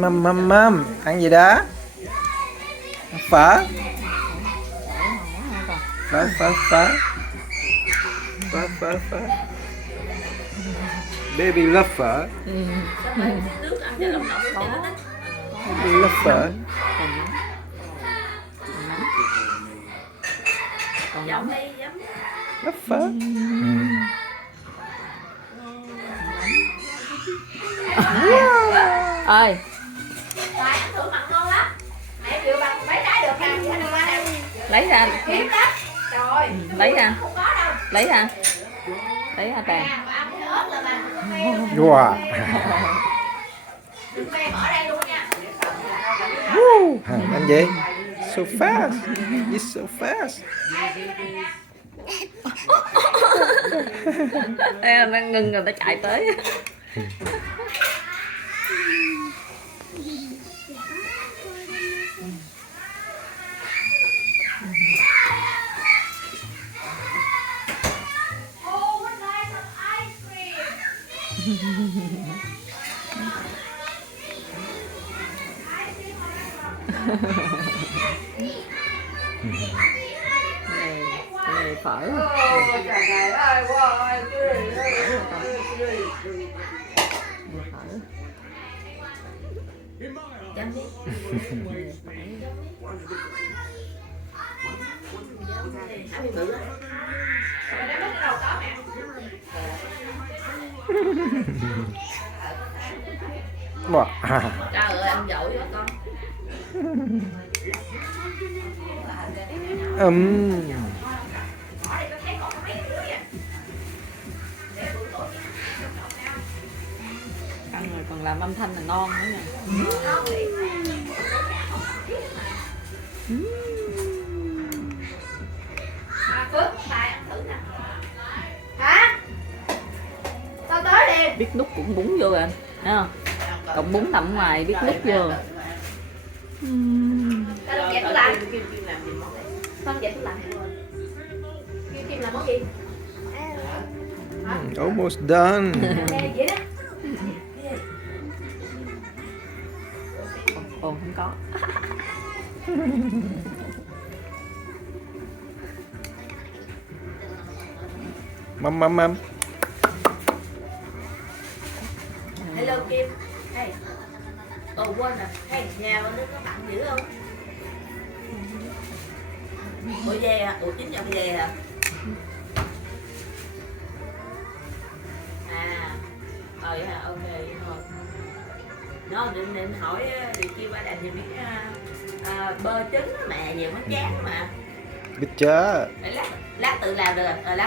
Mâm ăn gì đó? Ăn phở. Phở. Baby love phở. Baby love phở. Love phở. Ơi lấy ra Trà. Wow. Anh gì? So fast. You're so fast. Đang ngưng rồi ta chạy tới. Này phở. Wow. Trời ơi anh giỏi quá con. Ăn rồi còn làm âm thanh là ngon nữa nè. Hả? Tao tới đi. Biết nút cũng búng vô rồi anh, thấy không? Cộng bún nằm ngoài biết nút vô. Tao làm vậy tôi làm. Tao vậy tôi làm. Kim làm món gì? Almost done. Vậy đó. Ồ không có. Mâm. Hello Kim. Hey. Quên rồi. Hey, nhà bên nước có mặn dữ không? Ủa về hả? Ủa 9 giờ về hả? Vậy hả? Ok vậy thôi. Nó định hỏi điều chi ba đàn thì biết bơ trứng á mẹ, nhiều món chán mà. Good job. Lát tự làm được rồi. Lát